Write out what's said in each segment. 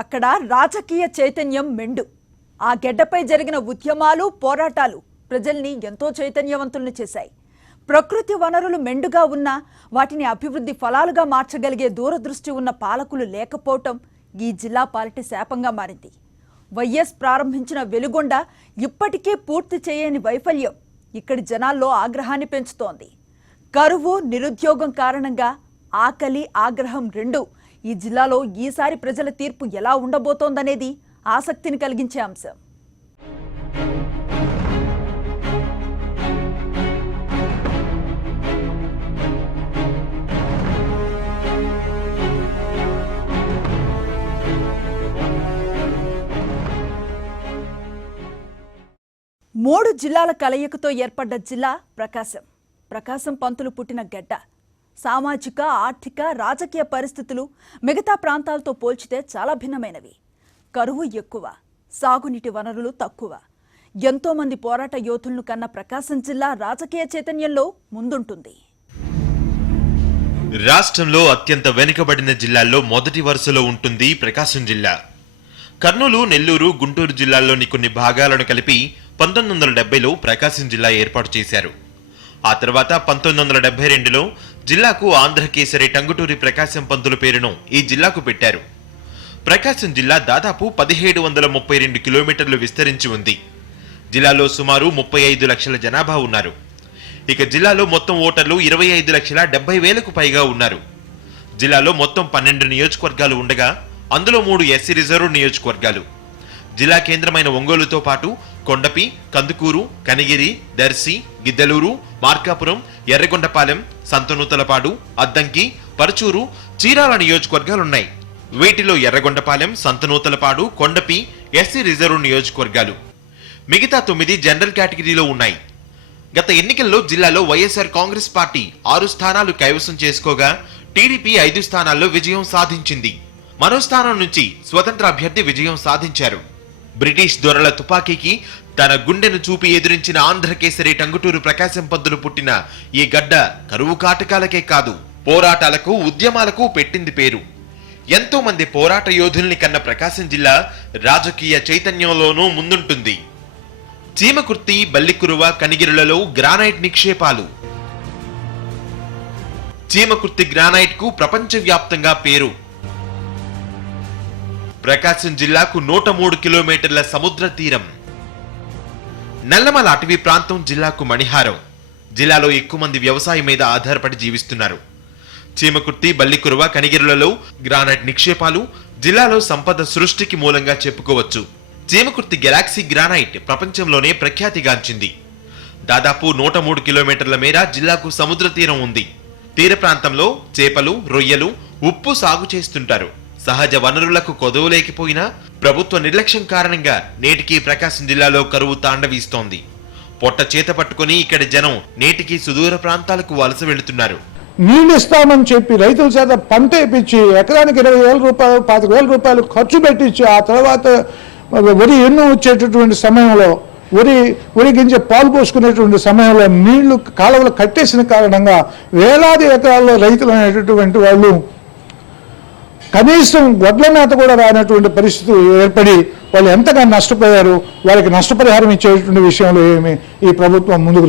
అక్కడ రాజకీయ చైతన్యం మెండు. ఆ గెడ్డపై జరిగిన ఉద్యమాలు, పోరాటాలు ప్రజల్ని ఎంతో చైతన్యవంతుల్ని చేశాయి. ప్రకృతి వనరులు మెండుగా ఉన్నా వాటిని అభివృద్ధి ఫలాలుగా మార్చగలిగే దూరదృష్టి ఉన్న పాలకులు లేకపోవటం ఈ జిల్లా పాలిటి శాపంగా మారింది. వైఎస్ ప్రారంభించిన వెలుగొండ ఇప్పటికీ పూర్తి చేయని వైఫల్యం ఇక్కడి జనాల్లో ఆగ్రహాన్ని పెంచుతోంది. కరువు, నిరుద్యోగం కారణంగా ఆకలి, ఆగ్రహం రెండూ ఈ జిల్లాలో ఈసారి ప్రజల తీర్పు ఎలా ఉండబోతోందనేది ఆసక్తిని కలిగించే అంశం. మూడు జిల్లాల కలయికతో ఏర్పడ్డ జిల్లా ప్రకాశం. ప్రకాశం పంతులు పుట్టిన గడ్డ. సామాజిక, ఆర్థిక, రాజకీయ పరిస్థితులు మిగతా ప్రాంతాలతో పోల్చితే చాలా భిన్నమైనవి. కరువు ఎక్కువ, సాగునీటి వనరులు తక్కువ. ఎంతోమంది పోరాట యోధులను కన్న ప్రకాశం జిల్లా రాజకీయ చైతన్యంలో ముందుంటుంది. రాష్ట్రంలో అత్యంత వెనుకబడిన జిల్లాల్లో మొదటి వరుసలో ఉంటుంది ప్రకాశం జిల్లా. కర్నూలు, నెల్లూరు, గుంటూరు జిల్లాల్లోని కొన్ని భాగాలను కలిపి 1970లో ప్రకాశం జిల్లా ఏర్పాటు చేశారు. ఆ తర్వాత 1972లో జిల్లాకు ఆంధ్రకేసరి టంగుటూరి ప్రకాశం పంతులు పేరును ఈ జిల్లాకు పెట్టారు. ప్రకాశం జిల్లా దాదాపు 1732 కిలోమీటర్లు విస్తరించి ఉంది. జిల్లాలో సుమారు 35 లక్షల జనాభా ఉన్నారు. ఇక జిల్లాలో మొత్తం ఓటర్లు 25,70,000కు పైగా ఉన్నారు. జిల్లాలో మొత్తం 12 నియోజకవర్గాలు ఉండగా అందులో 3 ఎస్సీ రిజర్వ్ నియోజకవర్గాలు. జిల్లా కేంద్రమైన ఒంగోలుతో పాటు కొండపి, కందుకూరు, కనిగిరి, దర్శి, గిద్దలూరు, మార్కాపురం, ఎర్రగొండపాలెం, సంతనూతలపాడు, అద్దంకి, పరచూరు, చీరాల నియోజకవర్గాలున్నాయి. వీటిలో ఎర్రగొండపాలెం, సంతనూతలపాడు, కొండపి ఎస్సీ రిజర్వ్ నియోజకవర్గాలు. మిగతా 9 జనరల్ కేటగిరీలో ఉన్నాయి. గత ఎన్నికల్లో జిల్లాలో వైఎస్ఆర్ కాంగ్రెస్ పార్టీ 6 స్థానాలు కైవసం చేసుకోగా టీడీపీ 5 స్థానాల్లో విజయం సాధించింది. మరో స్థానం నుంచి స్వతంత్ర అభ్యర్థి విజయం సాధించారు. బ్రిటిష్ దొరల తుపాకీకి తన గుండెను చూపి ఎదిరించిన ఆంధ్రకేసరి టంగుటూరు ప్రకాశం పంతులు పుట్టిన ఈ గడ్డ కరువు కాటకాలకే కాదు, పోరాటాలకు, ఉద్యమాలకు పెట్టింది పేరు. ఎంతో మంది పోరాట యోధుల్ని కన్న ప్రకాశం జిల్లా రాజకీయ చైతన్యంలోనూ ముందుంటుంది. చీమకుర్తి, బల్లికురువ, కనిగిరులలో గ్రానైట్ నిక్షేపాలు. చీమకుర్తి గ్రానైట్ కు ప్రపంచవ్యాప్తంగా పేరు. ప్రకాశం జిల్లాకు 103 కిలోమీటర్ల సముద్ర తీరం. నల్లమల అటవీ ప్రాంతం జిల్లాకు మణిహారం. జిల్లాలో ఎక్కువ మంది వ్యవసాయం మీద ఆధారపడి జీవిస్తున్నారు. చీమకుర్తి, బల్లికురువ, కనిగిరులలో గ్రానైట్ నిక్షేపాలు జిల్లాలో సంపద సృష్టికి మూలంగా చెప్పుకోవచ్చు. చీమకుర్తి గెలాక్సీ గ్రానైట్ ప్రపంచంలోనే ప్రఖ్యాతిగాంచింది. దాదాపు 103 కిలోమీటర్ల మేర జిల్లాకు సముద్ర తీరం ఉంది. తీర ప్రాంతంలో చేపలు, రొయ్యలు, ఉప్పు సాగు చేస్తుంటారు. సహజ వనరులకు కొదవ లేకపోయినా ప్రభుత్వ నిర్లక్ష్యం కారణంగా నేటికి ప్రకాశం జిల్లాలో కరువు తాండవిస్తోంది. పొట్ట చేత పట్టుకుని ఇక్కడి జనం నేటికి సుదూర ప్రాంతాలకు వలస వెళుతున్నారు. నీళ్లు ఇస్తామని చెప్పి రైతుల చేత పంట వేయించి ఎకరానికి 20,000 రూపాయలు, 25,000 రూపాయలు ఖర్చు పెట్టించి ఆ తర్వాత వరి ఎన్ను వచ్చేటటువంటి సమయంలో వరి గింజ పాలు పోసుకునేటువంటి సమయంలో నీళ్లు కాలువలు కట్టేసిన కారణంగా వేలాది ఎకరాల్లో రైతులు అనేటటువంటి వాళ్ళు కనీసం వడ్ల మేత కూడా రానటువంటి పరిస్థితి ఏర్పడి వాళ్ళు ఎంతగా నష్టపోయారు. వాళ్ళకి నష్టపరిహారం ఇచ్చేటువంటి విషయంలో ఏమి ఈ ప్రభుత్వం ముందుకు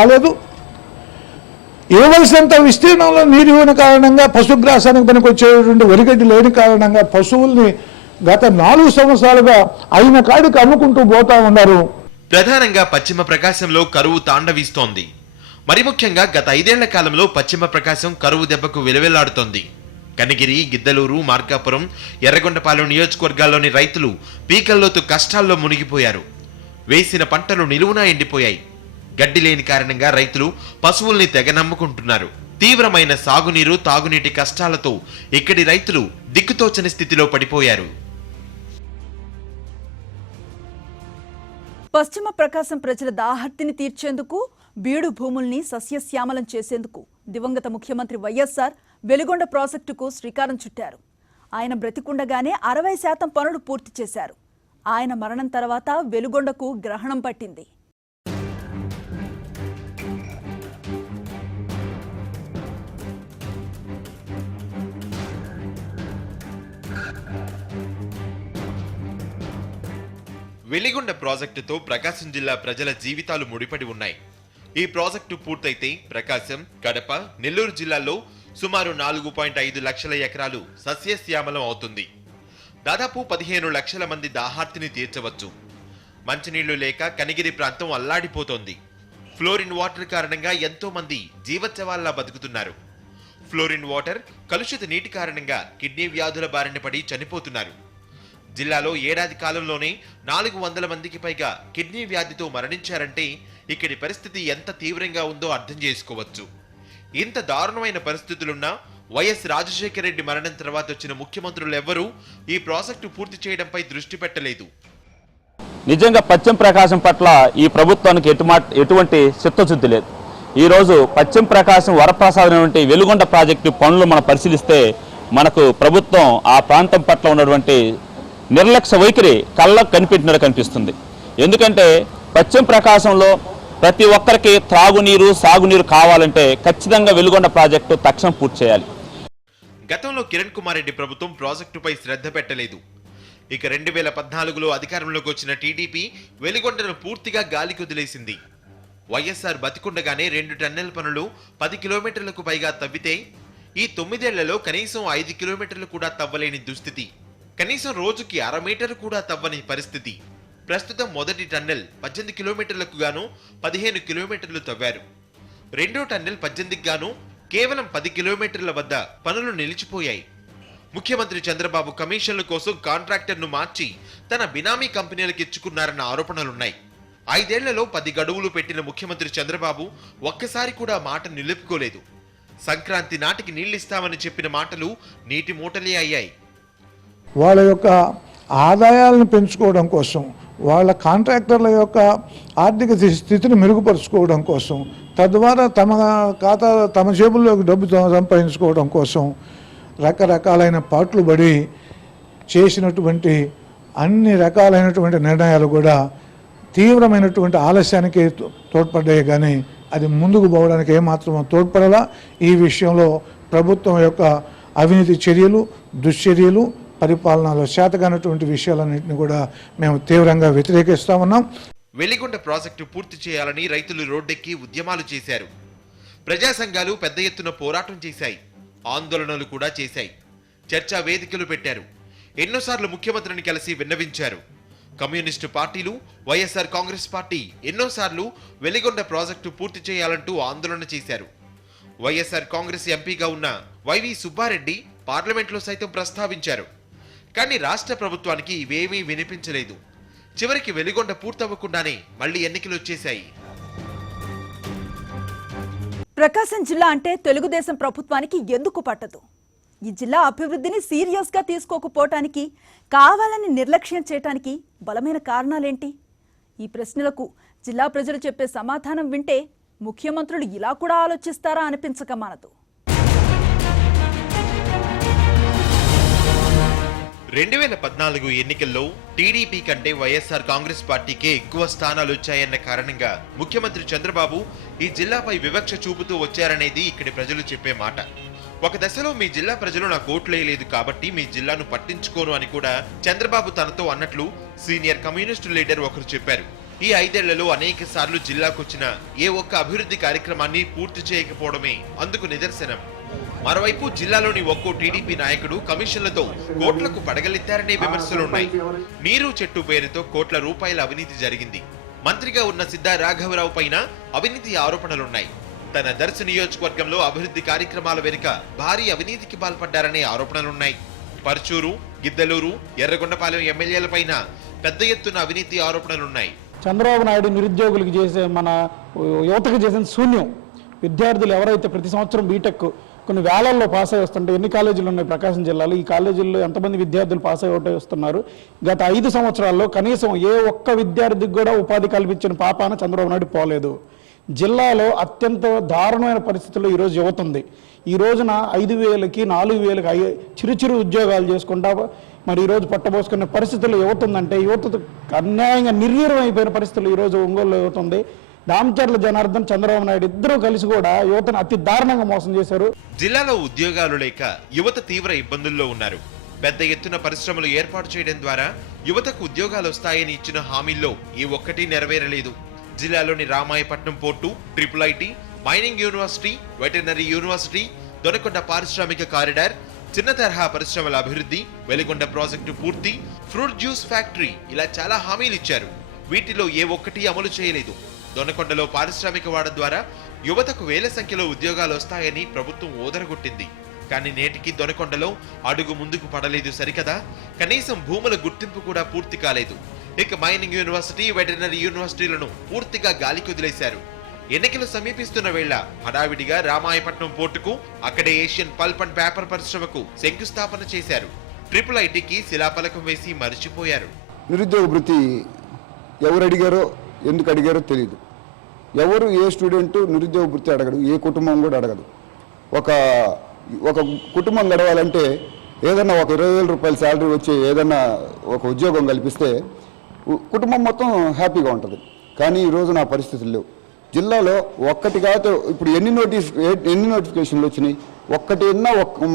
రాలేదు. ఇవ్వవలసినంత విస్తీర్ణంలో నీరు ఇవ్వని కారణంగా పశుగ్రాసానికి పనికొచ్చేటువంటి వరిగడ్డి లేని కారణంగా పశువుల్ని గత 4 సంవత్సరాలుగా అయిన కాడికి అమ్ముకుంటూ పోతా ఉన్నారు. ప్రధానంగా పశ్చిమ ప్రకాశంలో కరువు తాండవిస్తోంది. మరి ముఖ్యంగా గత 5 ఏళ్ల కాలంలో పశ్చిమ ప్రకాశం కరువు దెబ్బకు విలవెల్లాడుతోంది. కనిగిరి, గిద్దలూరు, మార్కాపురం, ఎర్రగొండపాలెం నియోజకవర్గాల్లోని రైతులు పీకల్లోతు కష్టాల్లో మునిగిపోయారు. వేసిన పంటలు నిలువునా ఎండిపోయాయి. గడ్డి లేని కారణంగా రైతులు పశువుల్ని తెగ నమ్ముకుంటున్నారు. తీవ్రమైన సాగునీరు, తాగునీటి కష్టాలతో ఇక్కడి రైతులు దిక్కుతోచని స్థితిలో పడిపోయారు. పశ్చిమ ప్రకాశం ప్రజల దాహర్తిని తీర్చేందుకు, బీడు భూముల్ని సస్యశ్యామలం చేసేందుకు దివంగత ముఖ్యమంత్రి వైఎస్ఆర్ వెలుగొండ ప్రాజెక్టుకు శ్రీకారం చుట్టారు. ఆయన బ్రతికుండగానే 60% పనులు పూర్తి చేశారు. ఆయన మరణం తర్వాత వెలుగొండకు గ్రహణం పట్టింది. వెలిగొండ ప్రాజెక్టుతో ప్రకాశం జిల్లా ప్రజల జీవితాలు ముడిపడి ఉన్నాయి. ఈ ప్రాజెక్టు పూర్తయితే ప్రకాశం, కడప, నెల్లూరు జిల్లాల్లో సుమారు 4.5 లక్షల ఎకరాలు సస్యశ్యామలం అవుతుంది. దాదాపు 15 లక్షల మంది దాహార్తిని తీర్చవచ్చు. మంచినీళ్లు లేక కనిగిరి ప్రాంతం అల్లాడిపోతోంది. ఫ్లోరిన్ వాటర్ కారణంగా ఎంతో మంది జీవోత్సవాల్లా బతుకుతున్నారు. ఫ్లోరిన్ వాటర్, కలుషిత నీటి కారణంగా కిడ్నీ వ్యాధుల బారిన పడి చనిపోతున్నారు. జిల్లాలో ఏడాది కాలంలోనే 400 మందికి పైగా కిడ్నీ వ్యాధితో మరణించారంటే ఇక్కడి పరిస్థితి ఎంత తీవ్రంగా ఉందో అర్థం చేసుకోవచ్చు. ఇంత దారుణమైన పరిస్థితులున్నా వైఎస్ రాజశేఖర రెడ్డి మరణం తర్వాత వచ్చిన ముఖ్యమంత్రులు ఎవ్వరూ ఈ ప్రాజెక్టు పూర్తి చేయడంపై దృష్టి పెట్టలేదు. నిజంగా పశ్చిమ ప్రకాశం పట్ల ఈ ప్రభుత్వానికి ఎటువంటి చిత్తశుద్ధి లేదు. ఈరోజు పశ్చిమ ప్రకాశం వరప్రసాదం వంటి వెలుగొండ ప్రాజెక్టు పనులు మనం పరిశీలిస్తే మనకు ప్రభుత్వం ఆ ప్రాంతం పట్ల ఉన్నటువంటి నిర్లక్ష్య వైఖరి కళ్ళకు కనిపెట్టినట్టు కనిపిస్తుంది. ఎందుకంటే పశ్చిమ ప్రకాశంలో ప్రతి ఒక్కరికి త్రాగునీరు, సాగునీరు కావాలంటే ఖచ్చితంగా వెలుగొండ ప్రాజెక్టు తక్షణం పూర్తి చేయాలి. గతంలో కిరణ్ కుమార్ రెడ్డి ప్రభుత్వం ప్రాజెక్టుపై శ్రద్ధ పెట్టలేదు. ఇక 2014లో అధికారంలోకి వచ్చిన టీడీపీ వెలిగొండను పూర్తిగా గాలికి వదిలేసింది. వైఎస్ఆర్ బతికుండగానే 2 టన్నెల్ పనులు 10 కిలోమీటర్లకు పైగా తవ్వితే ఈ 9 ఏళ్లలో కనీసం 5 కిలోమీటర్లు కూడా తవ్వలేని దుస్థితి. కనీసం రోజుకి 1/2 మీటర్ కూడా తవ్వని పరిస్థితి. ప్రస్తుతం మొదటి టన్నెల్ 18 కిలోమీటర్లకు గాను 15 కిలోమీటర్లు తవ్వారు. రెండో టన్నెల్ 18కి గాను కేవలం 10 కిలోమీటర్ల వద్ద పనులు నిలిచిపోయాయి. ముఖ్యమంత్రి చంద్రబాబు కమిషన్ల కోసం కాంట్రాక్టర్ను మార్చి తన బినామీ కంపెనీలకు ఇచ్చుకున్నారన్న ఆరోపణలున్నాయి. 5 ఏళ్లలో 10 గడువులు పెట్టిన ముఖ్యమంత్రి చంద్రబాబు ఒక్కసారి కూడా మాట నిలుపుకోలేదు. సంక్రాంతి నాటికి నీళ్లిస్తామని చెప్పిన మాటలు నీటి మూటలే అయ్యాయి. వాళ్ళ యొక్క ఆదాయాలను పెంచుకోవడం కోసం, వాళ్ళ కాంట్రాక్టర్ల యొక్క ఆర్థిక స్థితిని మెరుగుపరుచుకోవడం కోసం, తద్వారా తమ జేబుల్లోకి డబ్బు సంపాదించుకోవడం కోసం రకరకాలైన పాట్లు పడి చేసినటువంటి అన్ని రకాలైనటువంటి నిర్ణయాలు కూడా తీవ్రమైనటువంటి ఆలస్యానికి తోడ్పడ్డాయి. కానీ అది ముందుకు పోవడానికి ఏమాత్రం తోడ్పడలా. ఈ విషయంలో ప్రభుత్వం యొక్క అవినీతి చర్యలు, దుశ్చర్యలు, పరిపాలనలో శాతగానటువంటి విషయాలన్నింటినీ కూడా మేము తీవ్రంగా వ్యతిరేకిస్తా ఉన్నాం. వెలిగొండ ప్రాజెక్టు పూర్తి చేయాలని రైతులు రోడ్డెక్కి ఉద్యమాలు చేశారు. ప్రజా సంఘాలు పెద్ద ఎత్తున పోరాటం చేశాయి. ఆందోళనలు కూడా చేశాయి. చర్చా వేదికలు పెట్టారు. ఎన్నోసార్లు ముఖ్యమంత్రిని కలిసి విన్నవించారు. కమ్యూనిస్టు పార్టీలు, వైఎస్ఆర్ కాంగ్రెస్ పార్టీ ఎన్నోసార్లు వెలిగొండ ప్రాజెక్టు పూర్తి చేయాలంటూ ఆందోళన చేశారు. వైఎస్ఆర్ కాంగ్రెస్ ఎంపీగా ఉన్న వైవి సుబ్బారెడ్డి పార్లమెంట్లో సైతం ప్రస్తావించారు. కానీ రాష్ట్ర ప్రభుత్వానికి ఇవేమీ వినిపించలేదు. చివరికి వెలిగొండ పూర్తవ్వకుండానే మళ్లీ ఎన్నికలు వచ్చేశాయి. ప్రకాశం జిల్లా అంటే తెలుగుదేశం ప్రభుత్వానికి ఎందుకు పట్టదు? ఈ జిల్లా అభివృద్ధిని సీరియస్గా తీసుకోకపోవటానికి, కావాలని నిర్లక్ష్యం చేయటానికి బలమైన కారణాలేంటి? ఈ ప్రశ్నలకు జిల్లా ప్రజలు చెప్పే సమాధానం వింటే ముఖ్యమంత్రులు ఇలా కూడా ఆలోచిస్తారా అనిపించక మానదు. 2014 ఎన్నికల్లో టీడీపీ కంటే వైఎస్ఆర్ కాంగ్రెస్ పార్టీకే ఎక్కువ స్థానాలు వచ్చాయన్న కారణంగా ముఖ్యమంత్రి చంద్రబాబు ఈ జిల్లాపై వివక్ష చూపుతూ వచ్చారనేది ఇక్కడి ప్రజలు చెప్పే మాట. ఒక దశలో మీ జిల్లా ప్రజలు నాకు ఓట్లేయలేదు కాబట్టి మీ జిల్లాను పట్టించుకోను అని కూడా చంద్రబాబు తనతో అన్నట్లు సీనియర్ కమ్యూనిస్టు లీడర్ ఒకరు చెప్పారు. ఈ 5 ఏళ్లలో అనేక సార్లు జిల్లాకొచ్చిన ఏ ఒక్క అభివృద్ధి కార్యక్రమాన్ని పూర్తి చేయకపోవడమే అందుకు నిదర్శనం. మరోవైపు జిల్లాలోని ఒక్కో టీడీపీ నాయకుడు కమిషన్లతో కోట్లకు పడగలెత్తారనే విమర్శలున్నాయి. నీరు చెట్టు పేరుతో కోట్ల రూపాయల అవినీతి జరిగింది. మంత్రిగా ఉన్న సిద్ధా రాఘవరావు పైన అవినీతి ఆరోపణలున్నాయి. తన దర్శ నియోజకవర్గంలో అభివృద్ధి కార్యక్రమాల వెనుక భారీ అవినీతికి పాల్పడ్డారనే ఆరోపణలున్నాయి. పర్చూరు, గిద్దలూరు, ఎర్రగొండపాలెం ఎమ్మెల్యేలపైన పెద్ద ఎత్తున అవినీతి ఆరోపణలున్నాయి. చంద్రబాబు నాయుడు నిరుద్యోగులకు చేసే, మన యువతకు చేసిన శూన్యం. విద్యార్థులు ఎవరైతే ప్రతి సంవత్సరం బీటెక్ కొన్ని వేలల్లో పాస్ అయ్యి వస్తుంటే, ఎన్ని కాలేజీలు ఉన్నాయి ప్రకాశం జిల్లాలో, ఈ కాలేజీల్లో ఎంతమంది విద్యార్థులు పాస్ అయ్యి వస్తున్నారు? గత 5 సంవత్సరాల్లో కనీసం ఏ ఒక్క విద్యార్థికి కూడా ఉపాధి కల్పించిన పాపాన చంద్రబాబు నాయుడు పోలేదు. జిల్లాలో అత్యంత దారుణమైన పరిస్థితుల్లో ఈరోజు యువత ఉంది. ఈ రోజున 5,000కి 4,000కి చిరుచిరు ఉద్యోగాలు చేసుకుంటా మరి ఈరోజు పట్టబోసుకునే పరిస్థితుల్లో యువత ఉందంటే, యువత అన్యాయంగా నిర్వీర్యం అయిపోయిన పరిస్థితులు ఈరోజు ఒంగోలులో యువత ఉంది. దామచర్ల జనార్దన్, చంద్రబాబు నాయుడు ఇద్దరూ కలిసి కూడా యువతను అతి దారుణంగా మోసం చేశారు. జిల్లాలో ఉద్యోగాలు లేక యువత తీవ్ర ఇబ్బందుల్లో ఉన్నారు. పెద్ద ఎత్తున పరిశ్రమలు ఏర్పాటు చేయడం ద్వారా యువతకు ఉద్యోగాలు వస్తాయని ఇచ్చిన హామీల్లో ఈ ఒక్కటి నెరవేరలేదు. జిల్లాలోని Ramayapatnam port, IIIT, mining university, veterinary university, Donakonda పారిశ్రామిక కారిడార్, చిన్న తరహా పరిశ్రమల అభివృద్ధి, వెలిగొండ ప్రాజెక్టు పూర్తి, ఫ్రూట్ జ్యూస్ ఫ్యాక్టరీ ఇలా చాలా హామీలు ఇచ్చారు. వీటిలో ఏ ఒక్కటి అమలు చేయలేదు. దొనకొండలో పారిశ్రామిక వాడ ద్వారా యువతకు వేల సంఖ్యలో ఉద్యోగాలు వస్తాయని ప్రభుత్వం ఓదరగొట్టింది. కానీ నేటికి దొనకొండలో అడుగు ముందుకు పడలేదు సరికదా, కనీసం భూముల గుర్తింపు కూడా పూర్తి కాలేదు. ఇక మైనింగ్ యూనివర్సిటీ, వెటర్నరీ యూనివర్సిటీలను పూర్తిగా గాలికి వదిలేశారు. ఎన్నికలు సమీపిస్తున్న వేళ హడావిడిగా రామాయపట్నం పోర్టుకు, అక్కడే ఏషియన్ పల్ప్ అండ్ పేపర్ పరిశ్రమకు శంకుస్థాపన చేశారు. IIITకి శిలాఫలకం వేసి మరిచిపోయారు. నిరుద్యోగ వృత్తి ఎవరు అడిగారో, ఎందుకు అడిగారో తెలియదు. ఎవరు ఏ స్టూడెంట్ నిరుద్యోగ వృత్తి అడగడు, ఏ కుటుంబం కూడా అడగదు. ఒక కుటుంబం గడవాలంటే ఏదన్నా ఒక 20,000 రూపాయల శాలరీ వచ్చి ఏదన్నా ఒక ఉద్యోగం కల్పిస్తే కుటుంబం మొత్తం హ్యాపీగా ఉంటుంది. కానీ ఈరోజు నా పరిస్థితులు లేవు. జిల్లాలో ఒక్కటి కాదు, ఇప్పుడు ఎన్ని నోటిఫికేషన్లు వచ్చినాయి? ఒక్కటన్నా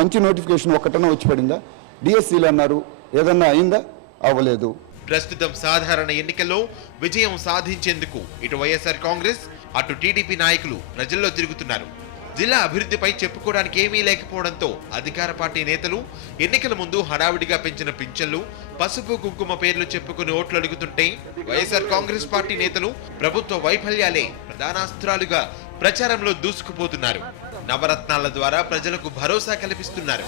మంచి నోటిఫికేషన్ ఒక్కటన్నా వచ్చి పడిందా? డిఎస్సీలు అన్నారు, ఏదన్నా అయిందా? అవ్వలేదు. ప్రస్తుతం సాధారణ ఎన్నికల్లో విజయం సాధించేందుకు ఇటు వైఎస్ఆర్ కాంగ్రెస్, అటు టీడీపీ నాయకులు ప్రజల్లో తిరుగుతున్నారు. జిల్లా అభివృద్ధిపై చెప్పుకోవడానికి ఏమీ లేకపోవడంతో అధికార పార్టీ నేతలు ఎన్నికల ముందు హడావిడిగా పెంచిన పింఛన్లు, పసుపు కుంకుమ పేర్లు చెప్పుకుని ఓట్లు అడుగుతుంటే వైఎస్ఆర్ కాంగ్రెస్ పార్టీ నేతలు ప్రభుత్వ వైఫల్యాలే ప్రధానాస్త్రాలుగా ప్రచారంలో దూసుకుపోతున్నారు. నవరత్నాల ద్వారా ప్రజలకు భరోసా కల్పిస్తున్నారు.